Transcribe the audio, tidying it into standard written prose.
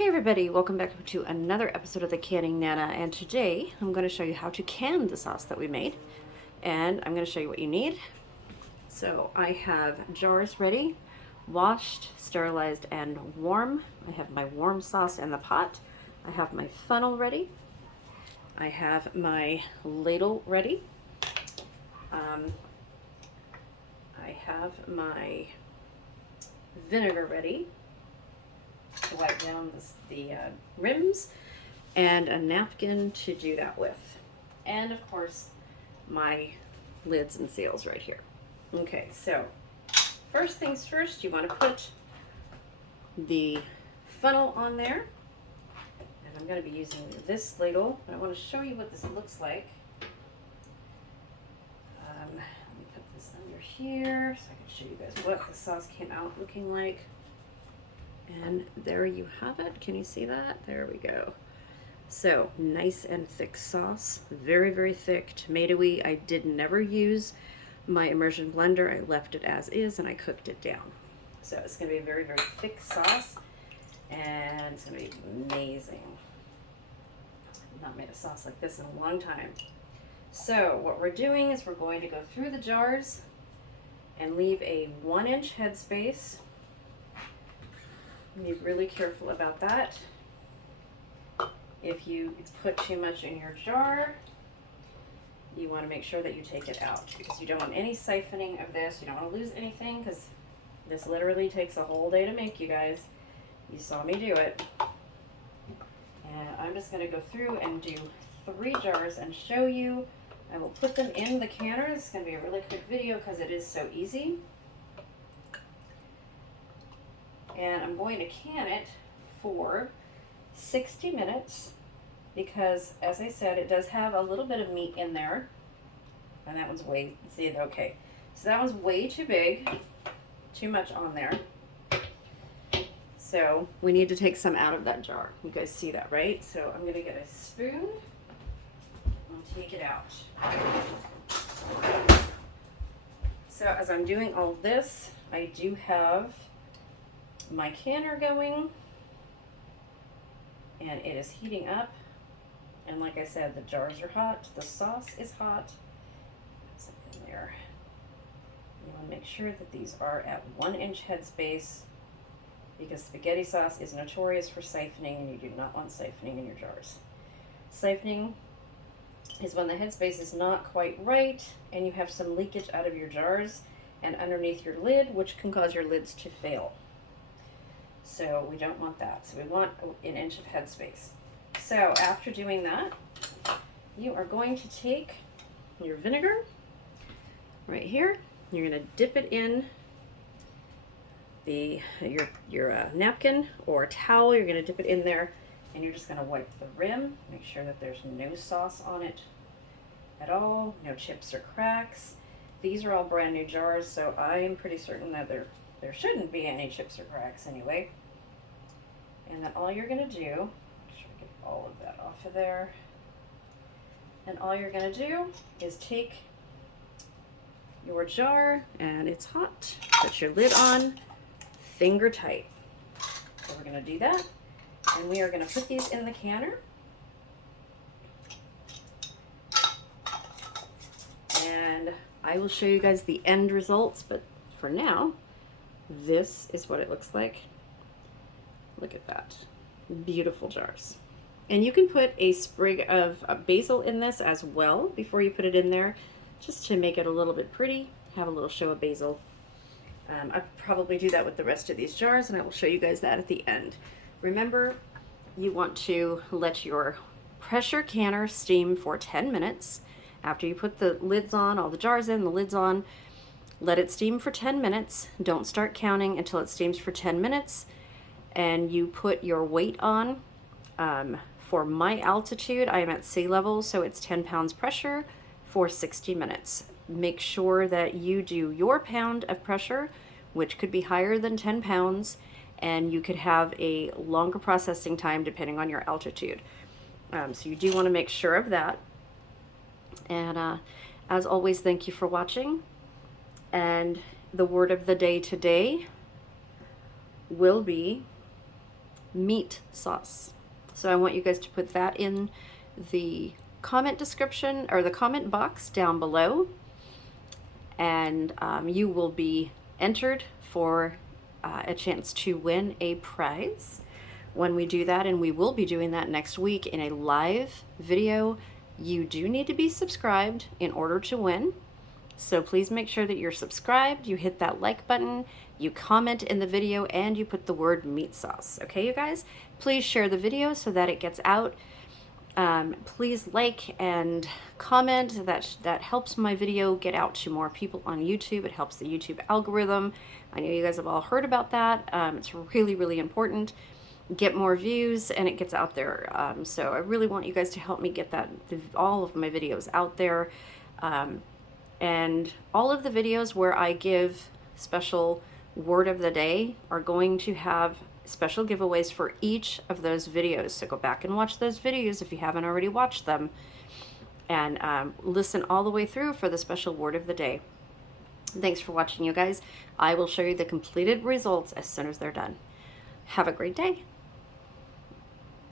Hey everybody, welcome back to another episode of the Canning Nana, and today I'm going to show you how to can the sauce that we made, and I'm going to show you what you need. So I have jars ready, washed, sterilized, and warm. I have my warm sauce in the pot. I have my funnel ready. I have my ladle ready. I have my vinegar ready to wipe down the rims, and a napkin to do that with, and of course my lids and seals right here. Okay, so first things first, you want to put the funnel on there, and I'm going to be using this ladle, and I want to show you what this looks like. Let me put this under here so I can show you guys what the sauce came out looking like. And there you have it. Can you see that? There we go. So nice and thick sauce, very, very thick, tomatoey. I did never use my immersion blender. I left it as is and I cooked it down. So it's going to be a very, very thick sauce, and it's going to be amazing. I've not made a sauce like this in a long time. So what we're doing is we're going to go through the jars and leave a 1-inch headspace. Be really careful about that. If you put too much in your jar, you want to make sure that you take it out, because you don't want any siphoning of this. You don't want to lose anything, because this literally takes a whole day to make, you guys. You saw me do it. And I'm just going to go through and do 3 jars and show you. I will put them in the canner. This is going to be a really quick video because it is so easy. And I'm going to can it for 60 minutes because, as I said, it does have a little bit of meat in there. And that one's way, see, okay. So that one's way too big, too much on there. So we need to take some out of that jar. You guys see that, right? So I'm going to get a spoon and take it out. So as I'm doing all this, I do have my canner going, and it is heating up, and like I said, the jars are hot, the sauce is hot. Something there. You want to make sure that these are at 1-inch headspace, because spaghetti sauce is notorious for siphoning, and you do not want siphoning in your jars. Siphoning is when the headspace is not quite right and you have some leakage out of your jars and underneath your lid, which can cause your lids to fail. So we don't want that. So we want 1 inch of headspace. So after doing that, you are going to take your vinegar right here. You're going to dip it in your napkin or towel. You're going to dip it in there, and you're just going to wipe the rim. Make sure that there's no sauce on it at all, no chips or cracks. These are all brand new jars, so I am pretty certain that there shouldn't be any chips or cracks anyway. And then all you're going to do, make sure I get all of that off of there. And all you're going to do is take your jar, and it's hot. Put your lid on, finger tight. So we're going to do that. And we are going to put these in the canner. And I will show you guys the end results, but for now, this is what it looks like. Look at that. Beautiful jars. And you can put a sprig of basil in this as well before you put it in there, just to make it a little bit pretty, have a little show of basil. I'll probably do that with the rest of these jars, and I will show you guys that at the end. Remember, you want to let your pressure canner steam for 10 minutes. After you put the lids on, all the jars in, the lids on, let it steam for 10 minutes. Don't start counting until it steams for 10 minutes. And you put your weight on. For my altitude, I am at sea level, so it's 10 pounds pressure for 60 minutes. Make sure that you do your pound of pressure, which could be higher than 10 pounds, and you could have a longer processing time depending on your altitude. So you do want to make sure of that. And as always, thank you for watching. And the word of the day today will be meat sauce. So I want you guys to put that in the comment description or the comment box down below, and you will be entered for a chance to win a prize when we do that. And we will be doing that next week in a live video. You do need to be subscribed in order to win. So please make sure that you're subscribed, you hit that like button, you comment in the video, and you put the word meat sauce. Okay, you guys? Please share the video so that it gets out. Please like and comment. That helps my video get out to more people on YouTube. It helps the YouTube algorithm. I know you guys have all heard about that. It's really, really important. Get more views and it gets out there. So I really want you guys to help me get all of my videos out there. And all of the videos where I give special word of the day are going to have special giveaways for each of those videos. So go back and watch those videos if you haven't already watched them, and listen all the way through for the special word of the day. Thanks for watching, you guys. I will show you the completed results as soon as they're done. Have a great day.